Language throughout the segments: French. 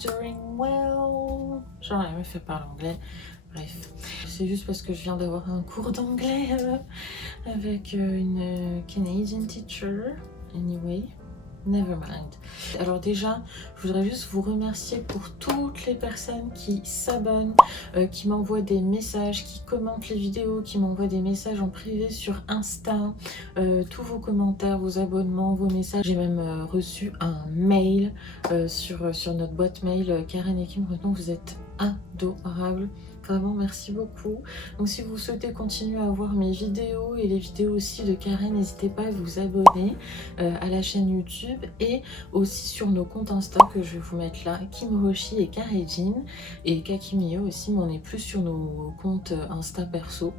doing well. Genre la meuf elle parle anglais. Bref, c'est juste parce que je viens d'avoir un cours d'anglais avec une Canadian teacher. Anyway, never mind. Alors déjà, je voudrais juste vous remercier pour toutes les personnes qui s'abonnent, qui m'envoient des messages, qui commentent les vidéos, qui m'envoient des messages en privé sur Insta, tous vos commentaires, vos abonnements, vos messages. J'ai même reçu un mail sur notre boîte mail Karen et Kim. Maintenant, vous êtes adorables. Vraiment, merci beaucoup. Donc si vous souhaitez continuer à voir mes vidéos et les vidéos aussi de Karen, n'hésitez pas à vous abonner à la chaîne YouTube et aussi sur nos comptes Insta que je vais vous mettre là, Kim Roshi et Karejin et Kakimiyo aussi, mais on est plus sur nos comptes Insta perso.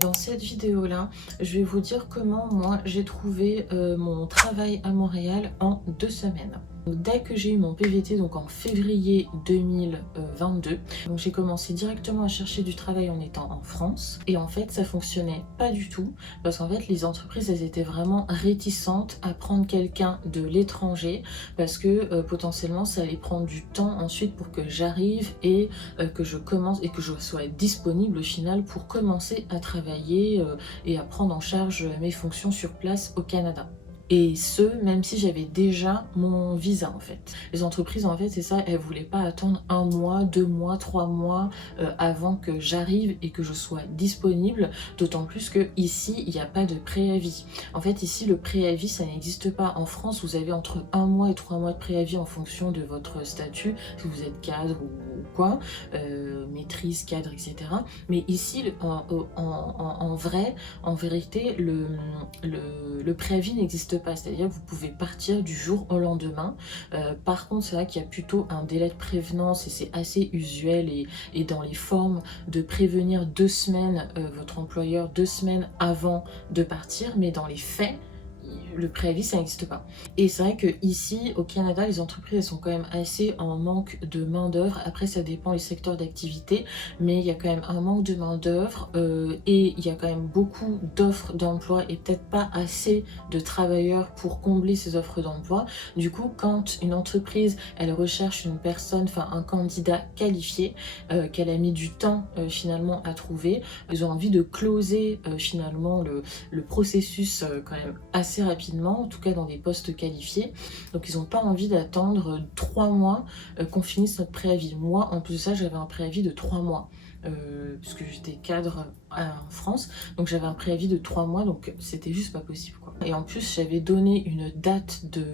Dans cette vidéo là, je vais vous dire comment moi j'ai trouvé mon travail à Montréal en 2 semaines. Dès que j'ai eu mon PVT, donc en février 2022, donc j'ai commencé directement à chercher du travail en étant en France. Et en fait, ça fonctionnait pas du tout parce qu'en fait, les entreprises, elles étaient vraiment réticentes à prendre quelqu'un de l'étranger parce que potentiellement, ça allait prendre du temps ensuite pour que j'arrive et que je commence et que je sois disponible au final pour commencer à travailler et à prendre en charge mes fonctions sur place au Canada. Et ce, même si j'avais déjà mon visa en fait. Les entreprises en fait, c'est ça, elles voulaient pas attendre 1 mois, 2 mois, 3 mois avant que j'arrive et que je sois disponible. D'autant plus que ici, il n'y a pas de préavis. En fait, ici, le préavis, ça n'existe pas. En France, vous avez entre 1 mois et 3 mois de préavis en fonction de votre statut, si vous êtes cadre ou quoi, maîtrise, cadre, etc. Mais ici, en vrai, en vérité, le préavis n'existe pas, c'est-à-dire que vous pouvez partir du jour au lendemain. Par contre, c'est vrai qu'il y a plutôt un délai de prévenance et c'est assez usuel et dans les formes de prévenir 2 semaines votre employeur 2 semaines avant de partir, mais dans les faits, le préavis ça n'existe pas. Et c'est vrai que ici au Canada, les entreprises elles sont quand même assez en manque de main d'œuvre. Après ça dépend les secteurs d'activité, mais il y a quand même un manque de main d'œuvre et il y a quand même beaucoup d'offres d'emploi et peut-être pas assez de travailleurs pour combler ces offres d'emploi. Du coup, quand une entreprise elle recherche une personne, enfin un candidat qualifié qu'elle a mis du temps finalement à trouver, ils ont envie de closer finalement le processus quand même assez rapidement, en tout cas dans des postes qualifiés. Donc ils n'ont pas envie d'attendre 3 mois qu'on finisse notre préavis. Moi, en plus de ça, j'avais un préavis de 3 mois. Puisque j'étais cadre en France, donc j'avais un préavis de 3 mois, donc c'était juste pas possible quoi. Et en plus j'avais donné une date de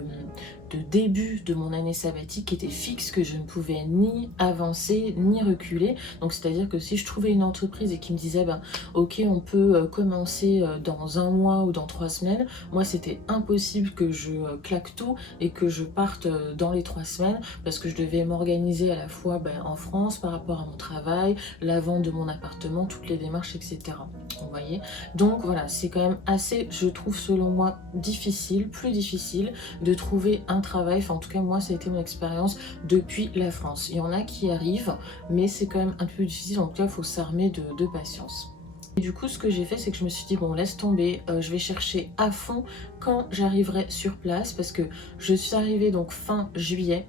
début de mon année sabbatique qui était fixe, que je ne pouvais ni avancer ni reculer. Donc c'est à dire que si je trouvais une entreprise et qui me disait ben ok on peut commencer dans 1 mois ou dans 3 semaines, moi c'était impossible que je claque tout et que je parte dans les 3 semaines parce que je devais m'organiser à la fois en France par rapport à mon travail, la vente de mon appartement, toutes les démarches, etc. Vous voyez, donc voilà, c'est quand même assez, je trouve selon moi, difficile, plus difficile de trouver un travail. Enfin en tout cas moi ça a été mon expérience depuis la France. Il y en a qui arrivent, mais c'est quand même un peu difficile, en tout cas il faut s'armer de patience. Et du coup ce que j'ai fait c'est que je me suis dit bon laisse tomber, je vais chercher à fond quand j'arriverai sur place parce que je suis arrivée donc fin juillet.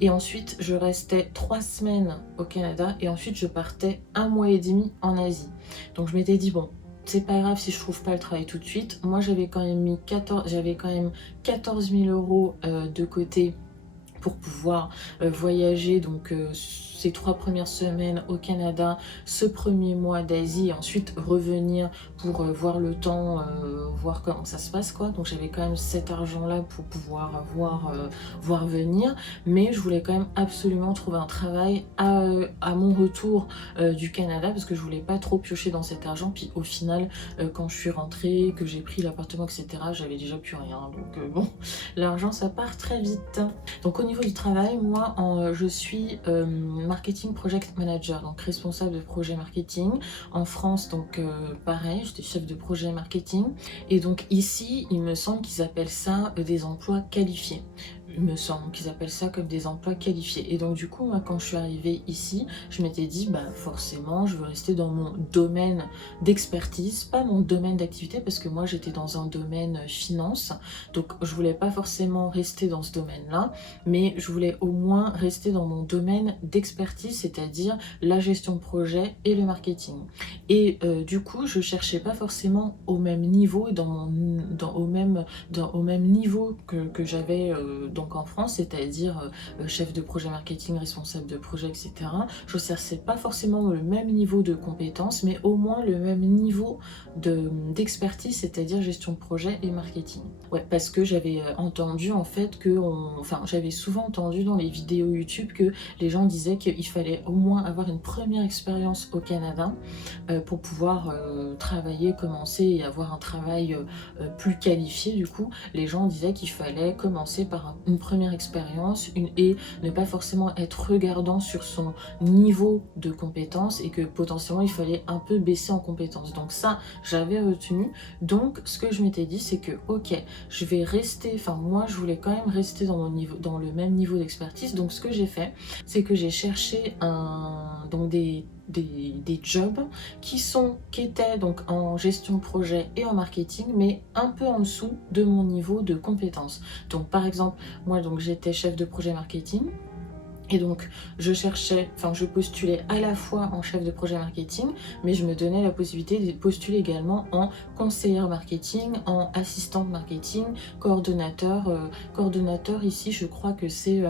Et ensuite, je restais 3 semaines au Canada et ensuite je partais 1 mois et demi en Asie. Donc je m'étais dit, bon, c'est pas grave si je trouve pas le travail tout de suite. Moi, j'avais quand même 14 000 euros de côté pour pouvoir voyager donc ces 3 premières semaines au Canada, ce premier mois d'Asie et ensuite revenir pour voir le temps, voir comment ça se passe quoi. Donc j'avais quand même cet argent là pour pouvoir voir venir, mais je voulais quand même absolument trouver un travail à mon retour du Canada parce que je voulais pas trop piocher dans cet argent. Puis au final quand je suis rentrée, que j'ai pris l'appartement etc, j'avais déjà plus rien, donc bon, l'argent ça part très vite. Donc au niveau du travail, moi je suis marketing project manager, donc responsable de projet marketing en France. Donc pareil, j'étais chef de projet marketing et donc ici il me semble qu'ils appellent ça des emplois qualifiés. il me semble qu'ils appellent ça comme des emplois qualifiés. Et donc du coup, moi, quand je suis arrivée ici, je m'étais dit, bah forcément, je veux rester dans mon domaine d'expertise, pas mon domaine d'activité, parce que moi, j'étais dans un domaine finance, donc je voulais pas forcément rester dans ce domaine-là, mais je voulais au moins rester dans mon domaine d'expertise, c'est-à-dire la gestion de projet et le marketing. Et du coup, je cherchais pas forcément au même niveau, au même niveau que j'avais donc en France, c'est-à-dire chef de projet marketing, responsable de projet, etc. Je ne cherchais pas forcément le même niveau de compétences, mais au moins le même niveau d'expertise, c'est-à-dire gestion de projet et marketing. Ouais, parce que j'avais entendu en fait j'avais souvent entendu dans les vidéos YouTube que les gens disaient qu'il fallait au moins avoir une première expérience au Canada pour pouvoir travailler, commencer et avoir un travail plus qualifié. Du coup, les gens disaient qu'il fallait commencer par une première expérience et ne pas forcément être regardant sur son niveau de compétence et que potentiellement il fallait un peu baisser en compétence. Donc ça, j'avais retenu. Donc ce que je m'étais dit, c'est que ok, je vais rester, enfin moi je voulais quand même rester dans mon niveau, dans le même niveau d'expertise. Donc ce que j'ai fait, c'est que j'ai cherché donc des jobs qui étaient donc en gestion de projet et en marketing, mais un peu en dessous de mon niveau de compétence. Donc par exemple, moi donc j'étais chef de projet marketing. Et donc, je postulais à la fois en chef de projet marketing, mais je me donnais la possibilité de postuler également en conseillère marketing, en assistante marketing, coordonnateur. Coordonnateur, ici, je crois que c'est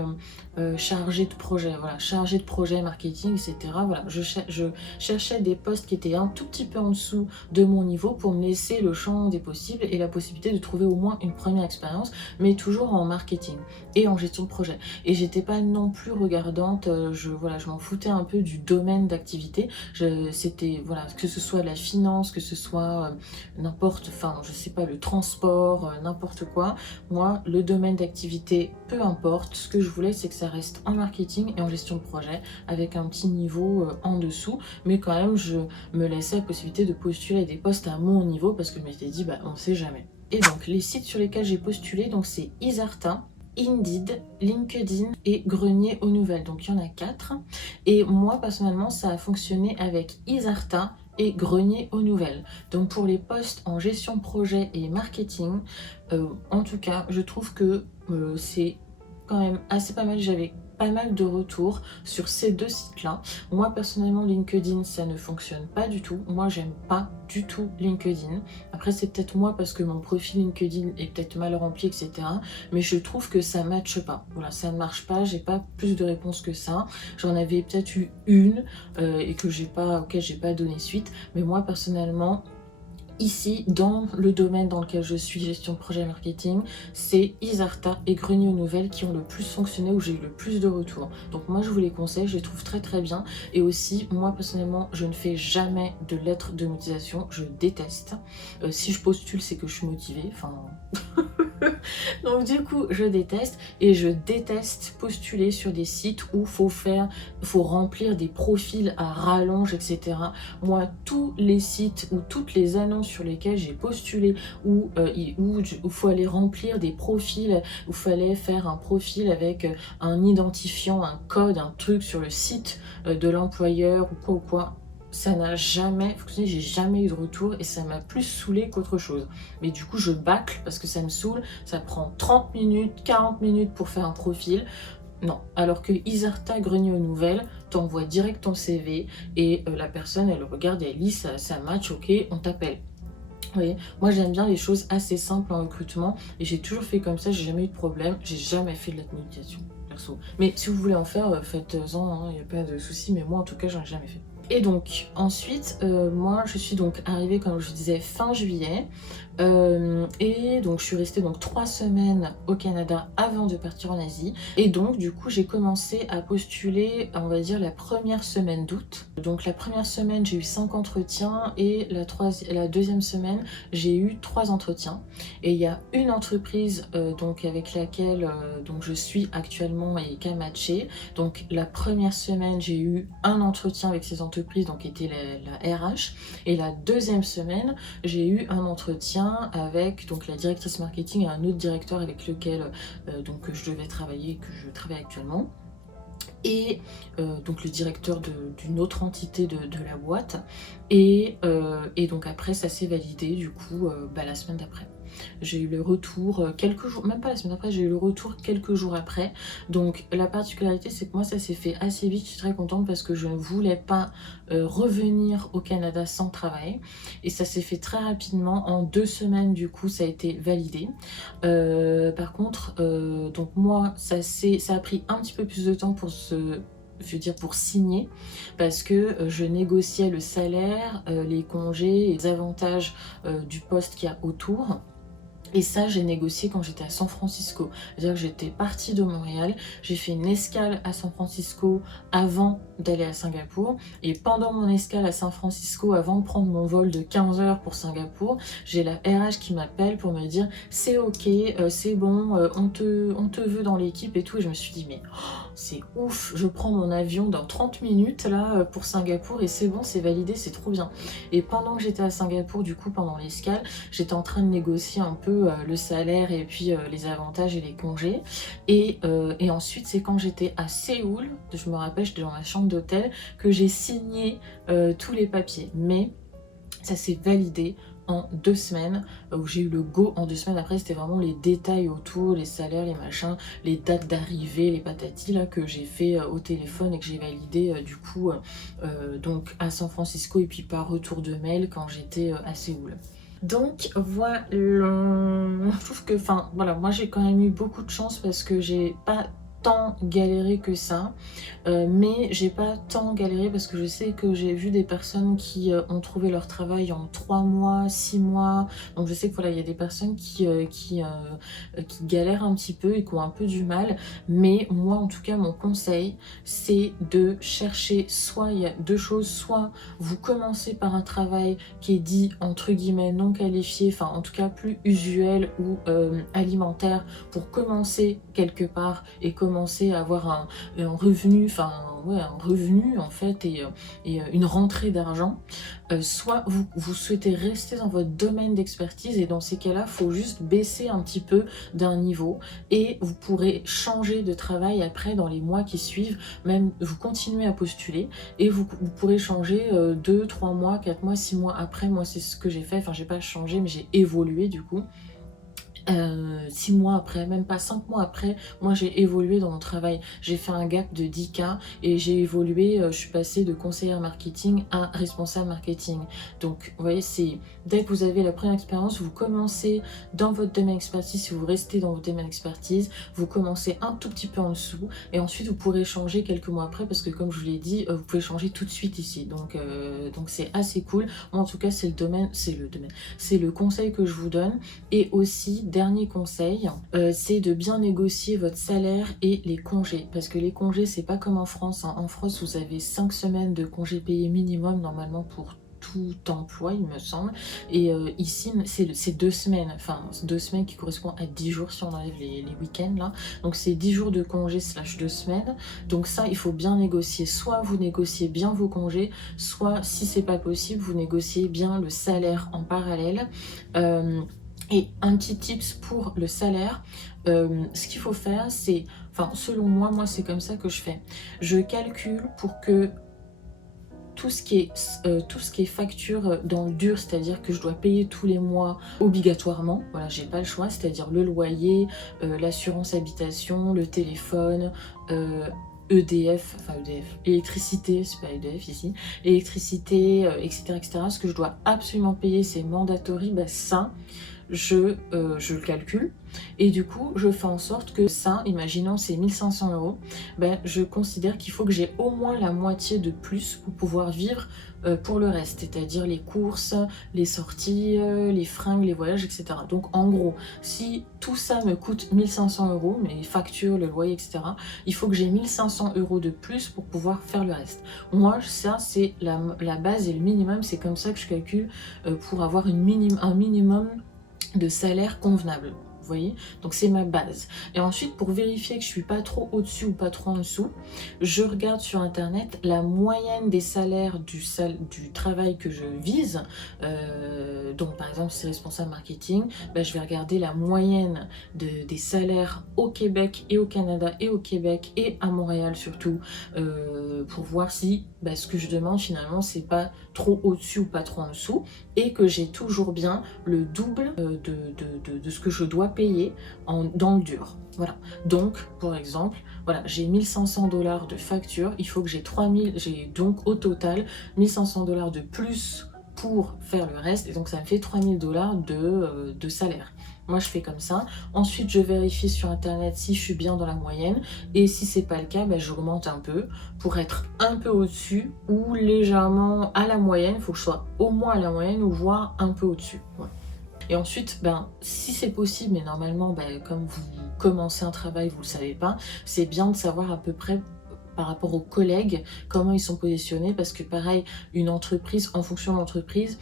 chargé de projet, voilà, chargé de projet marketing, etc. Voilà, je cherchais des postes qui étaient un tout petit peu en dessous de mon niveau pour me laisser le champ des possibles et la possibilité de trouver au moins une première expérience, mais toujours en marketing et en gestion de projet. Et j'étais pas non plus regardante, je m'en foutais un peu du domaine d'activité. C'était, voilà, que ce soit la finance, que ce soit n'importe, enfin, je sais pas, le transport, n'importe quoi. Moi, le domaine d'activité, peu importe. Ce que je voulais, c'est que ça reste en marketing et en gestion de projet, avec un petit niveau en dessous. Mais quand même, je me laissais la possibilité de postuler à des postes à mon niveau, parce que je m'étais dit, bah, on sait jamais. Et donc, les sites sur lesquels j'ai postulé, donc c'est Isarta, Indeed, LinkedIn et Grenier aux nouvelles. Donc il y en a 4. Et moi personnellement, ça a fonctionné avec Isarta et Grenier aux nouvelles. Donc pour les postes en gestion de projet et marketing, en tout cas, je trouve que c'est quand même assez pas mal. J'avais pas mal de retours sur ces deux sites-là. Moi, personnellement, LinkedIn, ça ne fonctionne pas du tout. Moi, j'aime pas du tout LinkedIn. Après, c'est peut-être moi parce que mon profil LinkedIn est peut-être mal rempli, etc. Mais je trouve que ça matche pas. Voilà, ça ne marche pas. J'ai pas plus de réponses que ça. J'en avais peut-être eu une et auquel j'ai pas donné suite. Mais moi, personnellement, ici, dans le domaine dans lequel je suis, gestion de projet marketing, c'est Isarta et Grenier aux nouvelles qui ont le plus fonctionné, où j'ai eu le plus de retours. Donc moi, je vous les conseille, je les trouve très très bien. Et aussi, moi personnellement, je ne fais jamais de lettres de motivation, je déteste. Si je postule, c'est que je suis motivée, enfin... Donc du coup, je déteste, et je déteste postuler sur des sites où faut remplir des profils à rallonge, etc. Moi, tous les sites ou toutes les annonces sur lesquelles j'ai postulé où faut aller remplir des profils, où il fallait faire un profil avec un identifiant, un code, un truc sur le site de l'employeur ou quoi, ça n'a jamais fonctionné, j'ai jamais eu de retour et ça m'a plus saoulé qu'autre chose. Mais du coup, je bâcle parce que ça me saoule, ça prend 30 minutes, 40 minutes pour faire un profil. Non, alors que Isarta, Grenier aux nouvelles, t'envoies direct ton CV et la personne, elle regarde et elle lit, ça match, ok, on t'appelle. Vous voyez, moi j'aime bien les choses assez simples en recrutement et j'ai toujours fait comme ça, j'ai jamais eu de problème, j'ai jamais fait de la communication perso. Mais si vous voulez en faire, faites-en, il n'y a pas de souci, mais moi en tout cas j'en ai jamais fait. Et donc ensuite, moi je suis donc arrivée, comme je disais, fin juillet. Et donc je suis restée donc 3 semaines au Canada avant de partir en Asie. Et donc du coup j'ai commencé à postuler, on va dire, la première semaine d'août. Donc la première semaine j'ai eu 5 entretiens et la deuxième semaine j'ai eu 3 entretiens. Et il y a une entreprise donc avec laquelle donc je suis actuellement et qui a matché. Donc la première semaine j'ai eu un entretien avec l'entreprise, donc était la RH. Et la deuxième semaine, j'ai eu un entretien avec donc la directrice marketing et un autre directeur avec lequel donc je devais travailler et que je travaille actuellement. Et donc le directeur d'une autre entité de la boîte. Et donc après, ça s'est validé du coup la semaine d'après. J'ai eu le retour quelques jours, même pas la semaine après, j'ai eu le retour quelques jours après. Donc la particularité, c'est que moi ça s'est fait assez vite. Je suis très contente parce que je ne voulais pas revenir au Canada sans travail. Et ça s'est fait très rapidement. En 2 semaines du coup, ça a été validé. Par contre, donc moi, ça a pris un petit peu plus de temps pour pour signer, parce que je négociais le salaire, les congés et les avantages du poste qu'il y a autour. Et ça, j'ai négocié quand j'étais à San Francisco. C'est-à-dire que j'étais partie de Montréal, j'ai fait une escale à San Francisco avant d'aller à Singapour. Et pendant mon escale à San Francisco, avant de prendre mon vol de 15 heures pour Singapour, j'ai la RH qui m'appelle pour me dire « c'est ok, c'est bon, on te veut dans l'équipe et tout ». Et je me suis dit « mais c'est ouf, je prends mon avion dans 30 minutes là pour Singapour et c'est bon, c'est validé, c'est trop bien ». Et pendant que j'étais à Singapour, du coup, pendant l'escale, j'étais en train de négocier un peu le salaire et puis les avantages et les congés. Et ensuite, c'est quand j'étais à Séoul, je me rappelle, j'étais dans ma chambre d'hôtel, que j'ai signé tous les papiers. Mais ça s'est validé en 2 semaines, où j'ai eu le go en 2 semaines. Après, c'était vraiment les détails autour, les salaires, les machins, les dates d'arrivée, les patatis là que j'ai fait au téléphone et que j'ai validé du coup donc à San Francisco et puis par retour de mail quand j'étais à Séoul. Donc voilà, je trouve que, enfin voilà, moi j'ai quand même eu beaucoup de chance parce que j'ai pas tant galéré que ça, mais j'ai pas tant galéré parce que je sais que j'ai vu des personnes qui ont trouvé leur travail en 3 mois, 6 mois, donc je sais que voilà, il y a des personnes qui galèrent un petit peu et qui ont un peu du mal, mais moi en tout cas mon conseil c'est de chercher, soit il y a 2 choses, soit vous commencez par un travail qui est dit entre guillemets non qualifié, enfin en tout cas plus usuel ou alimentaire pour commencer quelque part et commencer à avoir un revenu, enfin ouais, un revenu en fait et une rentrée d'argent, soit vous souhaitez rester dans votre domaine d'expertise et dans ces cas-là, il faut juste baisser un petit peu d'un niveau et vous pourrez changer de travail après dans les mois qui suivent, même vous continuez à postuler et vous pourrez changer 2, 3 mois, 4 mois, 6 mois après. Moi c'est ce que j'ai fait, enfin j'ai pas changé mais j'ai évolué du coup. 6 mois après, même pas 5 mois après, moi j'ai évolué dans mon travail. J'ai fait un gap de 10K et j'ai évolué, je suis passée de conseillère marketing à responsable marketing. Donc vous voyez, c'est dès que vous avez la première expérience, vous commencez dans votre domaine d'expertise. Si vous restez dans votre domaine d'expertise, vous commencez un tout petit peu en dessous et ensuite vous pourrez changer quelques mois après parce que comme je vous l'ai dit, vous pouvez changer tout de suite ici. Donc c'est assez cool. Moi en tout cas c'est le conseil que je vous donne. Et aussi dernier conseil, c'est de bien négocier votre salaire et les congés. Parce que les congés, c'est pas comme en France. Hein. En France, vous avez 5 semaines de congés payés minimum normalement pour tout emploi, il me semble. Et ici, c'est 2 semaines. Enfin, 2 semaines qui correspondent à 10 jours si on enlève les week-ends là. Donc c'est 10 jours de congés / 2 semaines. Donc ça, il faut bien négocier. Soit vous négociez bien vos congés, soit si c'est pas possible, vous négociez bien le salaire en parallèle. Et un petit tips pour le salaire, ce qu'il faut faire, c'est, enfin selon moi c'est comme ça que je fais. Je calcule pour que tout ce qui est facture dans le dur, c'est-à-dire que je dois payer tous les mois obligatoirement, voilà, j'ai pas le choix, c'est-à-dire le loyer, l'assurance habitation, le téléphone, EDF, enfin EDF, électricité, c'est pas EDF ici, électricité, etc., etc. Ce que je dois absolument payer, c'est mandatory, ça, je le calcule et du coup je fais en sorte que ça, imaginons c'est 1500 €, je considère qu'il faut que j'ai au moins la moitié de plus pour pouvoir vivre pour le reste, c'est-à-dire les courses, les sorties, les fringues, les voyages, etc. Donc en gros, si tout ça me coûte 1500 €, mes factures, le loyer, etc., il faut que j'ai 1500 € de plus pour pouvoir faire le reste. Moi, ça c'est la base et le minimum, c'est comme ça que je calcule pour avoir un minimum de salaire convenable. Vous voyez? Donc c'est ma base. Et ensuite, pour vérifier que je suis pas trop au-dessus ou pas trop en dessous, je regarde sur internet la moyenne des salaires du travail que je vise. Donc par exemple, si c'est responsable marketing, ben, je vais regarder la moyenne des salaires au Québec et au Canada et au Québec et à Montréal surtout, pour voir si ben, ce que je demande finalement c'est pas trop au-dessus ou pas trop en dessous, et que j'ai toujours bien le double de ce que je dois payer dans le dur. Voilà. Donc, pour exemple, voilà, j'ai 1500 $ de facture, il faut que j'ai 3000, j'ai donc au total 1500 $ de plus pour faire le reste, et donc ça me fait 3000 $ de salaire. Moi je fais comme ça. Ensuite je vérifie sur internet si je suis bien dans la moyenne, et si c'est pas le cas, ben, j'augmente un peu pour être un peu au-dessus ou légèrement à la moyenne. Il faut que je sois au moins à la moyenne ou voire un peu au-dessus. Voilà. Et ensuite, ben, si c'est possible, mais normalement, ben, comme vous commencez un travail, vous ne le savez pas, c'est bien de savoir à peu près par rapport aux collègues, comment ils sont positionnés, parce que pareil, une entreprise, en fonction de l'entreprise,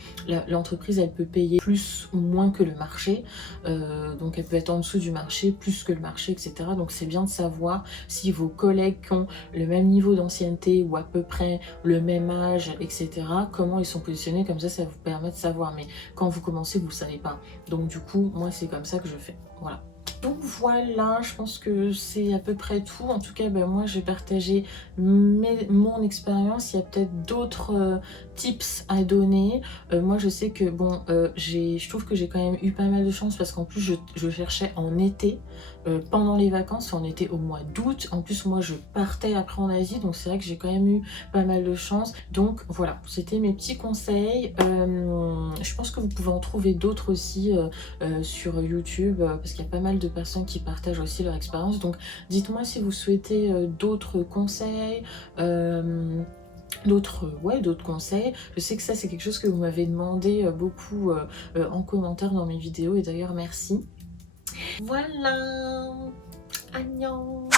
l'entreprise elle peut payer plus ou moins que le marché, donc elle peut être en dessous du marché, plus que le marché, etc. Donc c'est bien de savoir si vos collègues qui ont le même niveau d'ancienneté ou à peu près le même âge, etc., comment ils sont positionnés, comme ça vous permet de savoir, mais quand vous commencez, vous ne savez pas. Donc du coup, moi c'est comme ça que je fais, voilà. Donc voilà, je pense que c'est à peu près tout. En tout cas, ben, moi j'ai partagé mon expérience. Il y a peut-être d'autres tips à donner. Moi je sais que bon, je trouve que j'ai quand même eu pas mal de chance, parce qu'en plus je cherchais en été, pendant les vacances, on était au mois d'août. En plus moi je partais après en Asie, donc c'est vrai que j'ai quand même eu pas mal de chance. Donc voilà, c'était mes petits conseils. Je pense que vous pouvez en trouver d'autres aussi sur YouTube, parce qu'il y a pas mal de personnes qui partagent aussi leur expérience. Donc dites-moi si vous souhaitez d'autres conseils, d'autres conseils. Je sais que ça c'est quelque chose que vous m'avez demandé beaucoup en commentaire dans mes vidéos, et d'ailleurs merci. Voilà, annyeong.